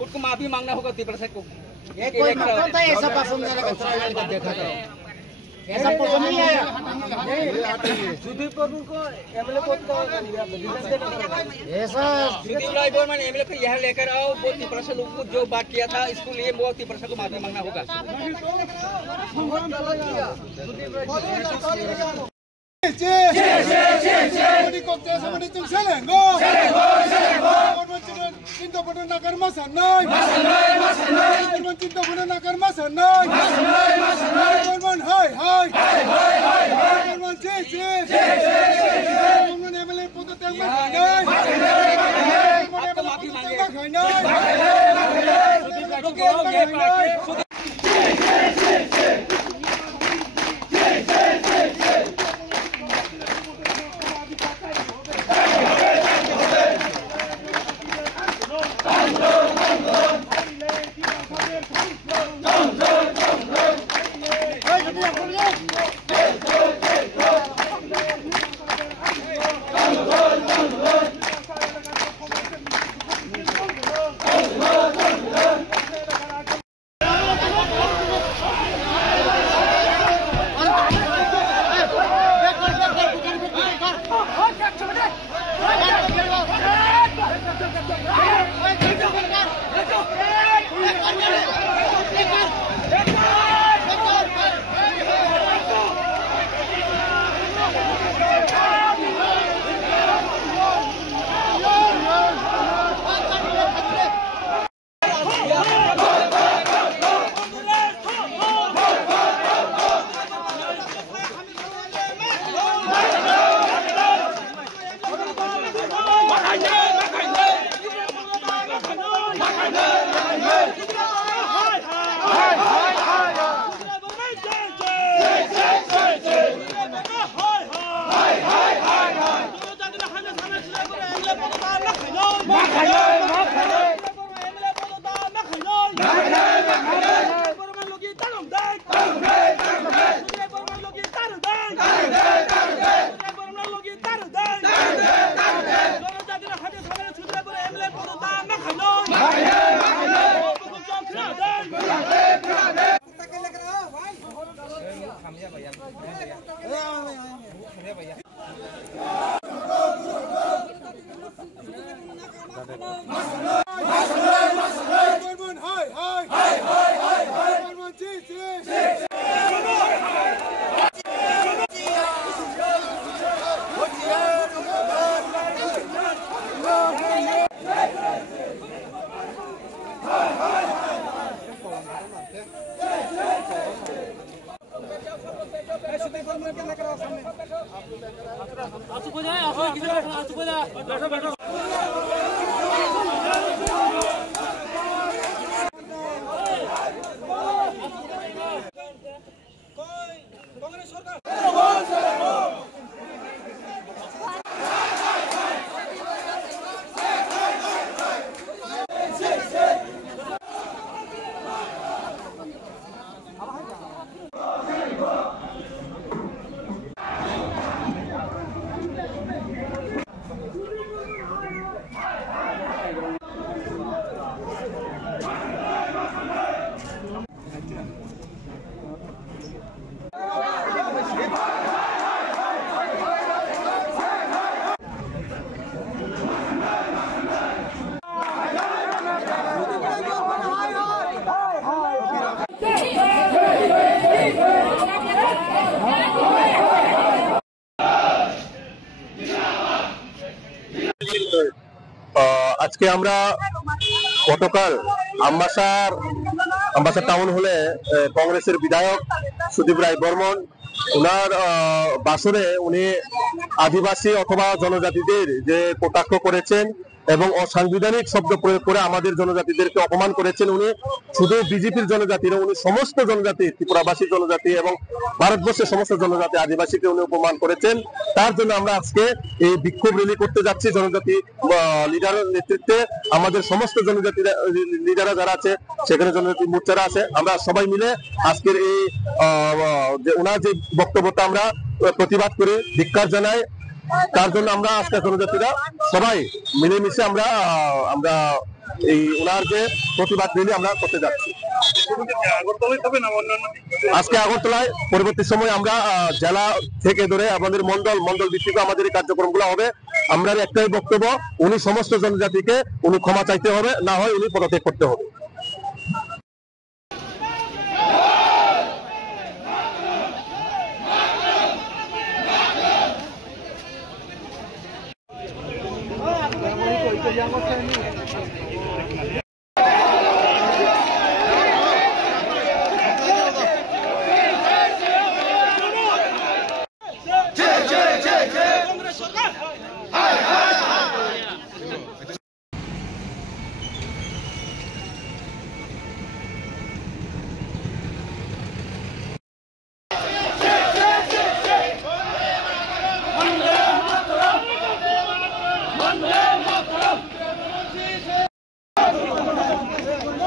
उसको माफी मांगना होगा तिप्रसक को। ये कोई मतलब था ऐसा पसंद नहीं लगा देखा था ऐसा पसंद नहीं आया। सुदीप प्रभु को एमएलए पद का ऐसा सुदीप राय बोरमन एमएलए को यहाँ लेकर आओ। वो तिप्रसक लोगों को जो बात किया था इसको लिए वो तिप्रसक को माफी मांगना होगा। আজকে আমরা গতকাল আমবাসা টাউন হলে কংগ্রেসের বিধায়ক সুদীপ রায় বর্মন ওনার বাসরে উনি আদিবাসী অথবা জনজাতিদের যে কটাক্ষ করেছেন এবং অসাংবিধানিক শব্দ প্রয়োগ করে আমাদের জনজাতিদেরকে অপমান করেছেন। উনি শুধু বিজেপির জনজাতি না, উনি সমস্ত জনজাতি, ত্রিপুরাবাসী জনজাতি এবং ভারতবর্ষের সমস্ত জনজাতি আদিবাসীকে উনি অপমান করেছেন। তার জন্য আমরা আজকে এই বিক্ষোভ র্যালি করতে যাচ্ছি জনজাতি লিডারের নেতৃত্বে। আমাদের সমস্ত জনজাতি লিডাররা যারা আছে, সেখানে জনজাতি মোর্চারা আছে, আমরা সবাই মিলে আজকের এই ওনার যে বক্তব্যটা আমরা প্রতিবাদ করে ধিক্কার জানাই। তার জন্য আমরা আজকে জনজাতিরা সবাই মিলেমিশে আমরা এই ওনার যে প্রতিবাদ র্যালি আমরা করতে যাচ্ছি। আজকে আগরতলায়, পরবর্তী সময় আমরা জেলা থেকে ধরে আমাদের মন্ডল ভিত্তিক আমাদের এই কার্যক্রমগুলো হবে। আমরা একটাই বক্তব্য, উনি সমস্ত জনজাতিকে উনি ক্ষমা চাইতে হবে, না হয় উনি পদত্যাগ করতে হবে।